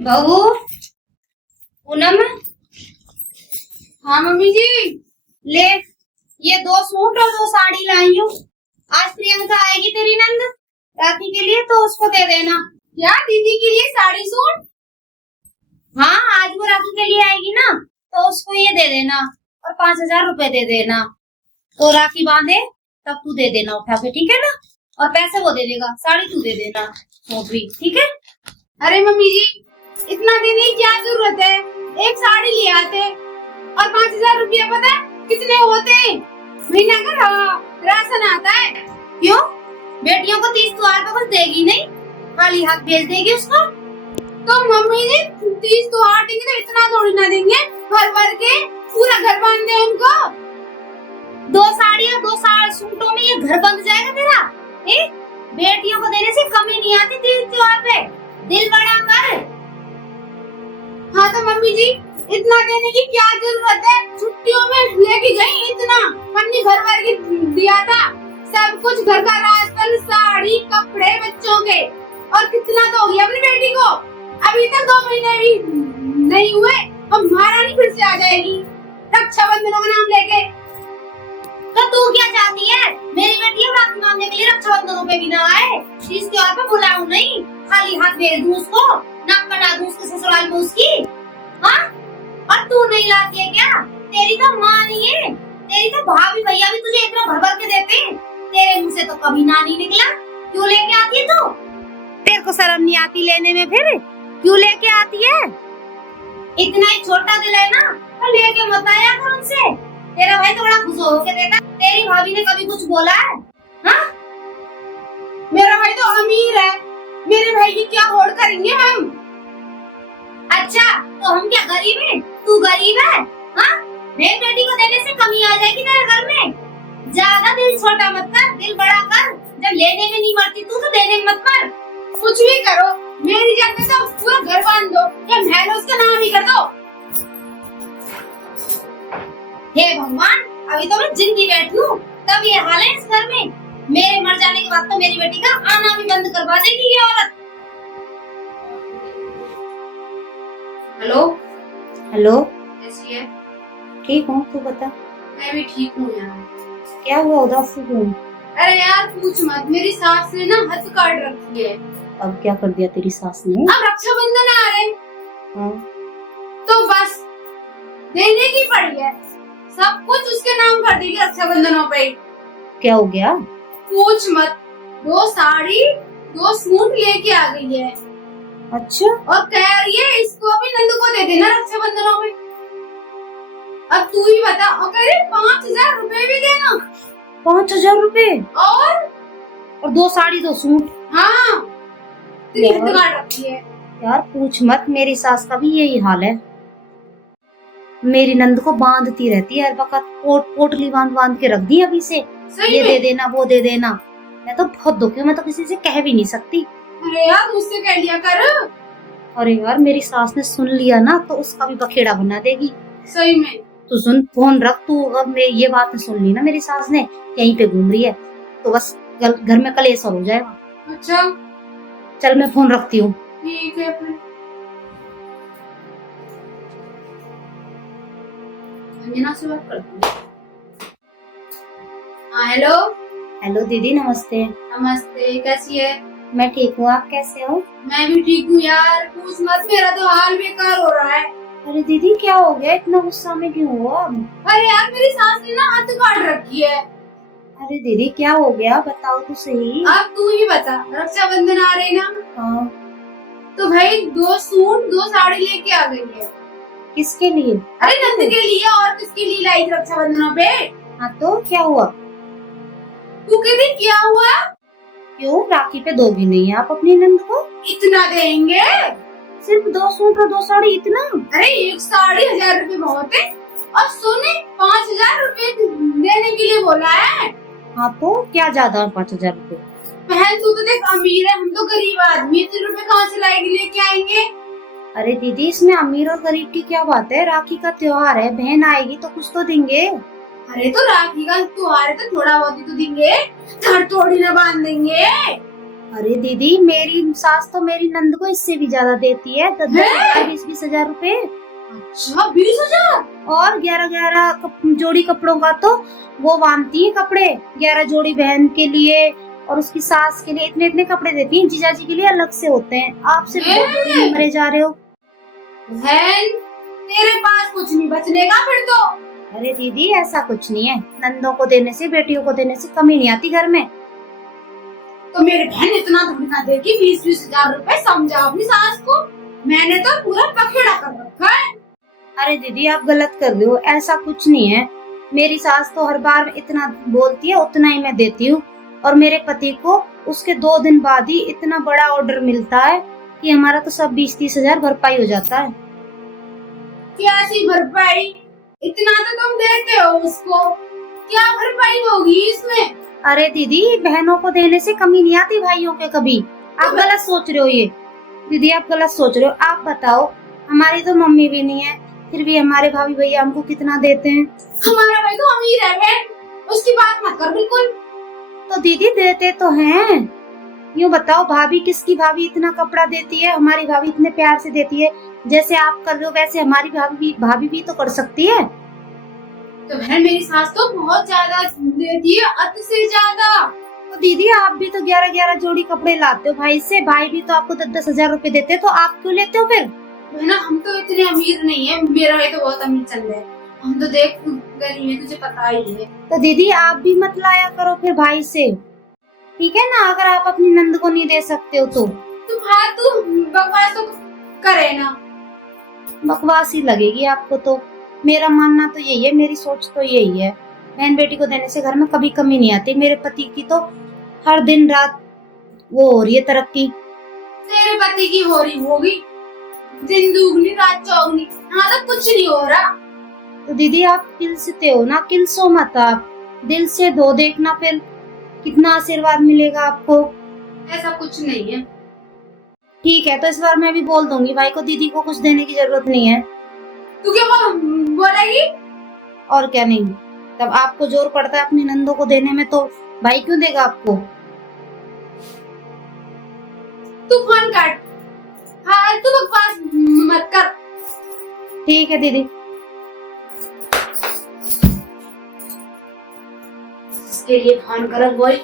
बहू। पूनम। हाँ मम्मी जी। ले, ये 2 सूट और 2 साड़ी लाई हूँ। आज प्रियंका आएगी तेरी नंद राखी के लिए, तो उसको दे देना। क्या दीदी के लिए साड़ी सूट? हाँ, आज वो राखी के लिए आएगी ना, तो उसको ये दे देना और 5,000 रुपए दे देना। तो राखी बांधे तब तू दे देना उठा के, ठीक है ना? और पैसे वो दे देगा, साड़ी तू दे देना, सूट भी, ठीक है? अरे मम्मी जी, इतना देने की क्या जरूरत है? एक साड़ी ले आते और 5,000 रुपया पता है कितने होते हैं? महीना का राशन आता है। क्यों? बेटियों को 30 त्योहार पे कुछ देगी नहीं, खाली हाथ भेज देगी उसको? तो मम्मी जी 30 तो देंगे तो इतना थोड़ी ना देंगे, भर भर के पूरा घर बांध दे उनको। 2 साड़ी और 2 सूटों में ये घर बंद जाएगा तेरा? बेटियों को देने से कमी नहीं आती 30 त्योहार पे, दिल बड़ा कर। हाँ तो मम्मी जी इतना देने की क्या जरूरत है? छुट्टियों में लेके गई, इतना मम्मी घर भर के दिया था, सब कुछ घर का राशन, साड़ी, कपड़े बच्चों के। और कितना तो हो गया अपनी बेटी को, अभी तक 2 महीने भी नहीं हुए और महारानी फिर से आ जाएगी रक्षाबंधन का नाम लेके। तो तू क्या चाहती है? मेरी बेटी अब राखी बांधने के लिए रक्षाबंधन पे भी ना आए, 30 त्योहार पे बुलाऊं नहीं, खाली हाथ भेज दूं उसको, नाक कटा दूं उसके ससुराल में उसकी? हाँ? और तू नहीं लाती है क्या? तेरी तो माँ नहीं है, तेरी तो भाभी भैया भी तुझे इतना भर भर के देते हैं, तेरे मुँह से तो कभी ना नहीं निकला। क्यों लेके आती है तू? तेरे को शर्म नहीं आती लेने में? फिर क्यों लेके आती है? इतना ही छोटा दिल है ना, तो लेके मत आया कर उनसे। तेरा भाई तो बड़ा खुश होके देता। तेरी भाभी ने कभी कुछ बोला है? हाँ? मेरा भाई तो अमीर है, मेरे भाई की क्या होड़ करेंगे हम? अच्छा, तो हम क्या गरीब हैं? तू गरीब है? हाँ? मेरी बेटी को देने से कमी आ जाएगी तेरे घर में। ज्यादा दिल छोटा मत कर, दिल बड़ा कर। जब लेने में नहीं मरती तू, तो देने में मत मर। कुछ भी करो, मेरी जगह तो पूरा घर बांध दो या महल उसका नाम ही कर दो। हे भगवान, अभी तो मैं जिंदी बैठी हूँ, तब ये हाल है इस घर में। मेरे मर जाने के बाद तो मेरी बेटी का आना भी बंद करवा देगी ये औरत। हेलो। हेलो। कैसी है? ठीक हूँ, तू बता। मैं भी ठीक हूँ यार। क्या हुआ, उदास सी क्यों? अरे यार पूछ मत, मेरी सास ने ना हद काट रखी है। अब क्या कर दिया तेरी सास ने? अब रक्षाबंधन आ रहे, हाँ। तो बस देने की पड़ी है, सब कुछ उसके नाम कर देगी रक्षाबंधनों पे। क्या हो गया? पूछ मत, 2 साड़ी 2 सूट लेके आ गई है। अच्छा। और कह रही है इसको भी नंद को दे देना रक्षाबंधनों में। अब तू ही बता, और कह रही 5,000 रुपए भी देना। 5,000 रुपए? और 2 साड़ी 2 सूट? हाँ, तेरी हद काट रखी है यार। पूछ मत, मेरी सास का भी यही हाल है। मेरी नंद को बांधती रहती है हर वक्त, पोटली बांध बांध के रख दी अभी से। ये दे देना, वो दे देना। मैं तो बहुत दुखी हूँ, मैं तो किसी से कह भी नहीं सकती। अरे यार मुझसे कह लिया कर। अरे यार, मेरी सास ने सुन लिया ना तो उसका भी बखेड़ा बना देगी। सही में। तू सुन, फोन रख तू। अब ये बात सुन ली ना मेरी सास ने, कहीं पे घूम रही है, तो बस घर में कलेश हो जाएगा। अच्छा चल, मैं फोन रखती हूँ। ठीक है फिर। अंजना से बात करती हूँ। हाँ हेलो। हेलो दीदी, नमस्ते। नमस्ते, कैसी है? मैं ठीक हूँ, आप कैसे हो? मैं भी ठीक हूँ यार, पूछ मत, मेरा तो हाल बेकार हो रहा है। अरे दीदी, क्या हो गया? इतना गुस्सा में क्यों हो? अरे यार मेरी सास ने ना हद काट रखी है। अरे दीदी, क्या हो गया? बताओ तो सही। अब तू ही बता, रक्षाबंधन आ रही ना। हाँ। तो भाई 2 सूट 2 साड़ी लेके आ गई है। किसके लिए? अरे नंद के लिए, और किसके लिए लाई थी रक्षाबंधनों पे? हाँ, तो क्या हुआ? तू कहती क्या हुआ? क्यों, राखी पे दोगी नहीं आप अपनी नंद को? इतना देंगे? सिर्फ 2 सूट और 2 साड़ी, इतना? अरे एक साड़ी 1,000 रुपए बहुत है, और सोने 5,000 रुपए देने के लिए बोला है। हाँ, तो क्या ज्यादा 5,000 रुपए? बहन तू तो देख अमीर है, हम तो गरीब आदमी, इतने रुपए कहाँ से लाएगी, लेके आएंगे? अरे दीदी, इसमें अमीर और गरीब की क्या बात है? राखी का त्योहार है, बहन आएगी तो कुछ तो देंगे। अरे तो राखी का त्योहार है तो थोड़ा बहुत ही तो देंगे, घर थोड़ी ना बांध देंगे। अरे दीदी, मेरी सास तो मेरी नंद को इससे भी ज्यादा देती है, 10-20 हजार रुपए। अच्छा, 20,000? और 11 जोड़ी कपड़ों का तो वो बांधती है कपड़े, 11 जोड़ी बहन के लिए और उसकी सास के लिए इतने इतने कपड़े देती हैं। जीजाजी के लिए अलग से होते हैं। आप सिर्फ 2 जोड़ी में मरे जा रहे हो। बहन, तेरे पास कुछ नहीं बचने का फिर तो। अरे दीदी, ऐसा कुछ नहीं है, नंदों को देने से, बेटियों को देने से कमी नहीं आती घर में। तो मेरी बहन इतना धमका देगी 20-20 हजार रुपए, समझा अपनी सास को। मैंने तो पूरा पखेड़ा कर रखा है। अरे दीदी, आप गलत कर रहे हो, ऐसा कुछ नहीं है। मेरी सास तो हर बार इतना बोलती है, उतना ही मैं देती हूँ। और मेरे पति को उसके 2 दिन बाद ही इतना बड़ा ऑर्डर मिलता है कि हमारा तो सब 20-30 हजार भरपाई हो जाता है। कैसी भरपाई? इतना तो तुम देते हो उसको, क्या भरपाई होगी इसमें? अरे दीदी, बहनों को देने से कमी नहीं आती भाइयों के कभी। आप गलत सोच रहे हो ये। दीदी, आप गलत सोच रहे हो। आप बताओ, हमारी तो मम्मी भी नहीं है, फिर भी हमारे भाभी भैया हमको कितना देते हैं। हमारा भाई तो अमीर है बहन, उसकी बात मत कर बिल्कुल। तो दीदी, देते तो हैं। यूँ बताओ, भाभी किसकी भाभी इतना कपड़ा देती है? हमारी भाभी इतने प्यार से देती है। जैसे आप कर रहे हो वैसे हमारी भाभी भी तो कर सकती है। तो बहन, मेरी सास तो बहुत ज्यादा देती है, अति से ज्यादा। तो दीदी, आप भी तो 11-11 जोड़ी कपड़े लाते हो भाई से, भाई भी तो आपको 10-10 हजार रुपए देते हैं, तो आप क्यों लेते हो फिर? बहना, हम तो इतने अमीर नहीं है, मेरा भाई तो बहुत अमीर चल रहा है। हम तो देख गरीब है, तुझे पता ही है। तो दीदी, आप भी मत लाया करो फिर भाई से, ठीक है ना? अगर आप अपनी नंद को नहीं दे सकते हो तो। तू बकवास तो करे ना। बकवास ही लगेगी आपको तो। मेरा मानना तो यही है, मेरी सोच तो यही है, बहन बेटी को देने से घर में कभी कमी नहीं आती। मेरे पति की तो हर दिन रात वो हो रही है तरक्की। तेरे पति की हो रही होगी, दिन दुगनी रात चौगनी, यहाँ तक कुछ नहीं हो रहा। तो दीदी, आप किलसते हो ना, किलसो मत, आप दिल से दो, देखना फिर कितना आशीर्वाद मिलेगा आपको। ऐसा कुछ नहीं है। ठीक है, तो इस बार मैं भी बोल दूंगी भाई को, दीदी को कुछ देने की जरूरत नहीं है। तू क्या बोलेगी? और क्या नहीं, तब आपको जोर पड़ता है अपनी नंदों को देने में, तो भाई क्यों देगा आपको? तू फोन काट। हाँ, तू बकवास मत कर। ठीक है दीदी। इसके लिए फोन कर बोल।